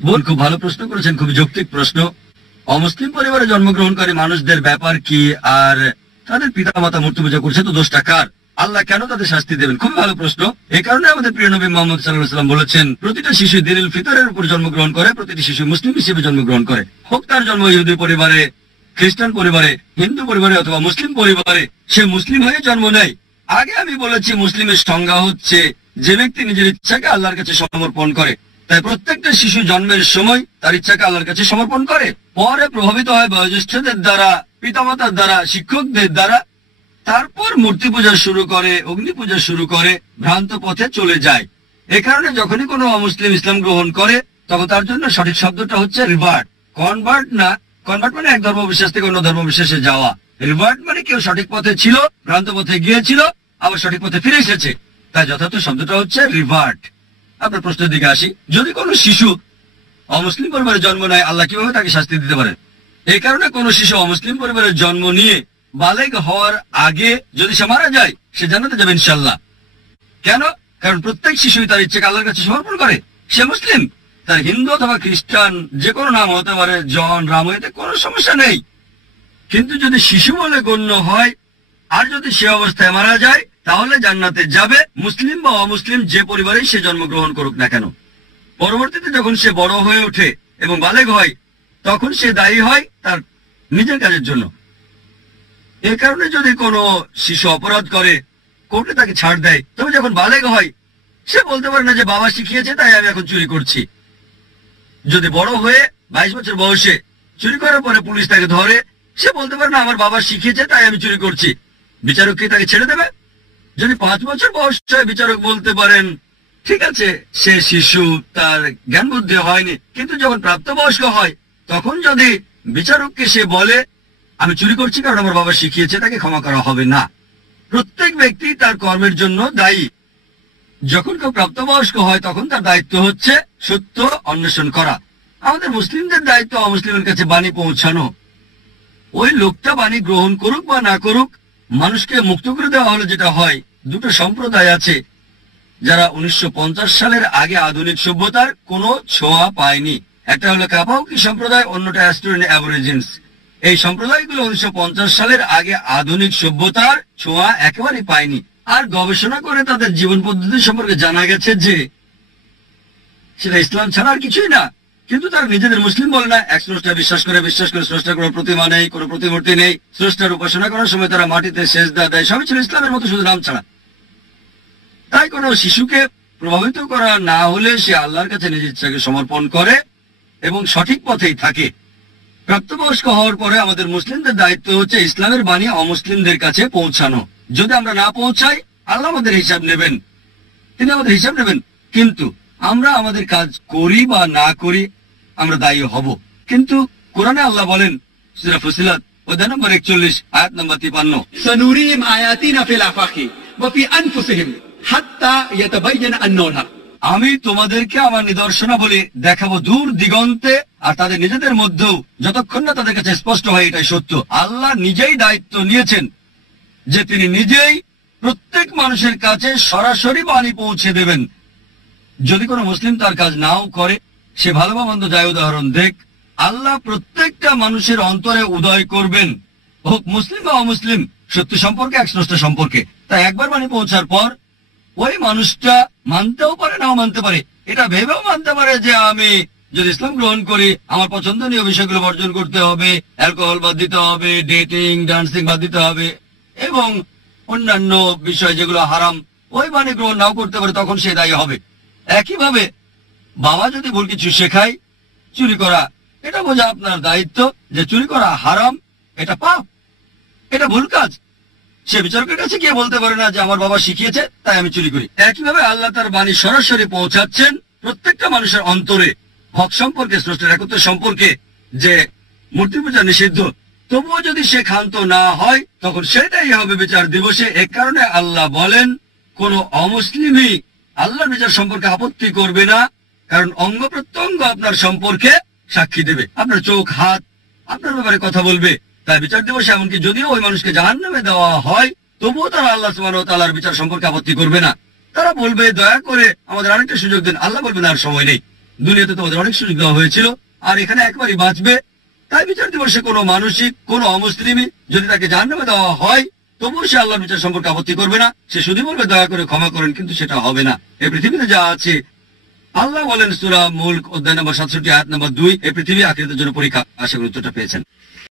বোন খুব ভালো প্রশ্ন করেছেন, খুবই যৌক্তিক প্রশ্ন। অমুসলিম পরিবারে জন্মগ্রহণকারী মানুষদের ব্যাপার কি, আর তাদের পিতামাতা মূর্তি পূজা করছে, তো দোষটা কার? আল্লাহ কেন তাদের শাস্তি দেবেন? খুবই ভালো প্রশ্ন। এই কারণে আমাদের প্রিয় নবী মুহাম্মদ সাল্লাল্লাহু আলাইহি ওয়াসাল্লাম বলেছেন, প্রতিটা শিশু দীনুল ফিতরের উপর জন্মগ্রহণ করে, প্রতিটি শিশু মুসলিম হিসেবে জন্মগ্রহণ করে। হোক তার জন্ম ইহুদি পরিবারে, খ্রিস্টান পরিবারে, হিন্দু পরিবারে অথবা মুসলিম পরিবারে, সে মুসলিম হয়ে জন্ম নেয়। আগে আমি বলেছি মুসলিমের সংজ্ঞা হচ্ছে যে ব্যক্তি নিজের ইচ্ছাকে আল্লাহর কাছে সমর্পণ করে। তাই প্রত্যেকটা শিশু জন্মের সময় তার ইচ্ছাকে আল্লাহর কাছে সমর্পণ করে, পরে প্রভাবিত হয় বয়োজ্যেষ্ঠদের দ্বারা, পিতামাতার দ্বারা, শিক্ষকদের দ্বারা, তারপর মূর্তি পূজা শুরু করে, অগ্নি পূজা শুরু করে, ভ্রান্ত পথে চলে যায়। এ কারণে যখনই কোনো অমুসলিম ইসলাম গ্রহণ করে তখন তার জন্য সঠিক শব্দটা হচ্ছে রিভার্ট। কনভার্ট না, কনভার্ট মানে এক ধর্মবিশ্বাস থেকে অন্য ধর্মবিশ্বাসে যাওয়া। রিভার্ট মানে কেউ সঠিক পথে ছিল, ভ্রান্ত পথে গিয়েছিল, আবার সঠিক পথে ফিরে এসেছে। তাই যথার্থ শব্দটা হচ্ছে রিভার্ট। আপনার প্রশ্নের দিকে আসি। যদি কোনো শিশু অমুসলিম পরিবারে জন্ম নেয়, আল্লাহ কিভাবে তাকে শাস্তি দিতে পারেন? এই কারণে কোনো শিশু অমুসলিম পরিবারের জন্ম নিয়ে বালেগ হওয়ার আগে যদি সে মারা যায়, সে জান্নাতে যাবে ইনশাআল্লাহ। কেন? কারণ প্রত্যেক শিশুই তার ইচ্ছাকে আল্লাহর কাছে সমর্পণ করে। সে মুসলিম, তার হিন্দু অথবা খ্রিস্টান যে কোনো নাম হতে পারে, জন, রাম, এতে কোনো সমস্যা নেই। কিন্তু যদি শিশু বলে গণ্য হয় আর যদি সে অবস্থায় মারা যায়, তাহলে জান্নাতে যাবে, মুসলিম বা অমুসলিম যে পরিবারেই সে জন্মগ্রহণ করুক না কেন। পরবর্তীতে যখন সে বড় হয়ে ওঠে এবং বালেগ হয়, তখন সে দায়ী হয় তার নিজের কাজের জন্য। এ কারণে যদি কোনো শিশু অপরাধ করে, কোর্টে তাকে ছাড় দেয়, তবে যখন বালেগ হয় সে বলতে পারে না যে বাবা শিখিয়েছে তাই আমি এখন চুরি করছি। যদি বড় হয়ে 22 বছর বয়সে চুরি করার পরে পুলিশ তাকে ধরে, সে বলতে পারে না আমার বাবা শিখিয়েছে তাই আমি চুরি করছি। বিচারক কি তাকে ছেড়ে দেবে? যদি 5 বছর বয়স হয়, বিচারক বলতে পারেন ঠিক আছে, সে শিশু, তার জ্ঞান বুদ্ধি হয়নি। কিন্তু যখন প্রাপ্তবয়স্ক হয়, তখন যদি বিচারককে সে বলে আমি চুরি করছি কারণ আমার বাবা শিখিয়েছে, তাকে ক্ষমা করা হবে না। প্রত্যেক ব্যক্তি তার কর্মের জন্য দায়ী। যখন কেউ প্রাপ্তবয়স্ক হয় তখন তার দায়িত্ব হচ্ছে সত্য অন্বেষণ করা। আমাদের মুসলিমদের দায়িত্ব অমুসলিমের কাছে বাণী পৌঁছানো। ওই লোকটা বাণী গ্রহণ করুক বা না করুক, মানুষকে মুক্ত করে দেওয়া হলে যেটা হয়, দুটো সম্প্রদায় আছে যারা 1950 সালের আগে আধুনিক সভ্যতার কোনো ছোঁয়া পায়নি। একটা হলো কাপাউকি সম্প্রদায়, অন্যটা অ্যাস্টোরিয়ান অ্যাবরিজিনস। এই সম্প্রদায়গুলো 1950 সালের আগে আধুনিক সভ্যতার ছোঁয়া একেবারেই পায়নি। আর গবেষণা করে তাদের জীবন পদ্ধতি সম্পর্কে জানা গেছে যে সেটা ইসলাম ছাড়া আর কিছুই না। কিন্তু তারা নিজেদের মুসলিম বলে না, এক স্রষ্টা বিশ্বাস করে স্রষ্টার কোনো প্রতিমা নেই, কোনো প্রতিমূর্তি নেই। স্রষ্টার উপাসনা করার সময় তারা মাটিতে সেজদা দেয়, সবই ছিল ইসলামের মতো, শুধু নাম ছাড়া। তাই কোনো শিশুকে প্রভাবিত করা না হলে সে আল্লাহর কাছে নিজের ইচ্ছাকে সমর্পণ করে এবং সঠিক পথেই থাকে। প্রাপ্তবয়স্ক হওয়ার পরে আমাদের মুসলিমদের দায়িত্ব হচ্ছে ইসলামের বাণী অমুসলিমদের কাছে পৌঁছানো। যদি আমরা না পৌঁছাই, আল্লাহ আমাদের হিসাব নেবেন, তিনি আমাদের হিসাব নেবেন। কিন্তু আমরা আমাদের কাজ করি বা না করি, আমরা দায়ী হব। কিন্তু কোরআনে আল্লাহ বলেন, সূরা ফুসিলাত অধ্যায় নম্বর 41 আয়াত নম্বর 53, সানুরিহিম আয়াতিনা ফিল আফাকি ওয়া ফি আনফুসিহিম হাত্তা ইয়াতাবায়্যানা আন্নাহু আল-হক। আমি তোমাদেরকে আমার নিদর্শনাবলী দেখাবো দূর দিগন্তে আর তাদের নিজেদের মধ্যেও, যতক্ষণ না তাদের কাছে স্পষ্ট হয় এটাই সত্য। আল্লাহ নিজেই দায়িত্ব নিয়েছেন যে তিনি নিজেই প্রত্যেক মানুষের কাছে সরাসরি বাণী পৌঁছে দেবেন। যদি কোনো মুসলিম তার কাজ নাও করে, সে ভালো বা মন্দ যায় উদাহরণ দেখ, আল্লাহ প্রত্যেকটা মানুষের অন্তরে উদয় করবেন, হোক মুসলিম বা অমুসলিম, সত্য সম্পর্কে, এক স্রষ্টা সম্পর্কে। তাই একবার বাণী পৌঁছার পর ওই মানুষটা মানতেও পারে, নাও মানতে পারে। এটা ভেবেও মানতে পারে যে আমি যদি ইসলাম গ্রহণ করি আমার পছন্দনীয় বিষয়গুলো বর্জন করতে হবে, অ্যালকোহল বাদ দিতে হবে, ডেটিং, ডান্সিং বাদ দিতে হবে এবং অন্যান্য বিষয় যেগুলো হারাম, ওই বাণী গ্রহণ নাও করতে পারে, তখন সে দায়ী হবে। একইভাবে বাবা যদি ভুল কিছু শেখায়, চুরি করা, এটা বোঝা আপনার দায়িত্ব যে চুরি করা হারাম, এটা পাপ, এটা ভুল কাজ। সে বিচারকের কাছে গিয়ে বলতে পারে না যে আমার বাবা শিখিয়েছে তাই আমি চুরি করি। একইভাবে আল্লাহ তার বাণী সরাসরি পৌঁছাচ্ছেন প্রত্যেকটা মানুষের অন্তরে, হক সম্পর্কে, স্রষ্টার একত্র সম্পর্কে, যে মূর্তি পূজা নিষিদ্ধ। তবুও যদি সে ক্ষান্ত না হয়, তখন সেটাই হবে বিচার দিবসে। এ কারণে আল্লাহ বলেন কোন অমুসলিমই আল্লাহর বিচার সম্পর্কে আপত্তি করবে না, কারণ অঙ্গ প্রত্যঙ্গ আপনার সম্পর্কে সাক্ষী দেবে। আপনার চোখ, হাত আপনার ব্যাপারে কথা বলবে। তাই বিচার দিবসে এমনকি যদিও ওই মানুষকে জাহান্নামে দেওয়া হয়, তবুও তারা আল্লাহ সুবহানাহু ওয়া তাআলার বিচার সম্পর্কে আপত্তি করবে না। তারা বলবে দয়া করে আমাদের আরেকটা সুযোগ দেন। আল্লাহ বলবেন আর সময় নেই। দুনিয়াতে তোমাদের অনেক সুযোগ দেওয়া হয়েছিল, আর এখানে একবারই বাঁচবে। তাই বিচার দিবসে কোনো মানসিক কোনো অমুসলিমই যদি তাকে জাহান্নামে দেওয়া হয়, তবুও সে আল্লাহর বিচার সম্পর্কে আপত্তি করবে না। সে শুধু বলবে দয়া করে ক্ষমা করেন, কিন্তু সেটা হবে না। এই পৃথিবীতে যা আছে, আল্লাহ বলেন সূরা মুলক অধ্যায় নম্বর 67 আয়াত নম্বর 2, এই পৃথিবী আখিরাতের জন্য পরীক্ষা। আশা করি উত্তরটা পেয়েছেন।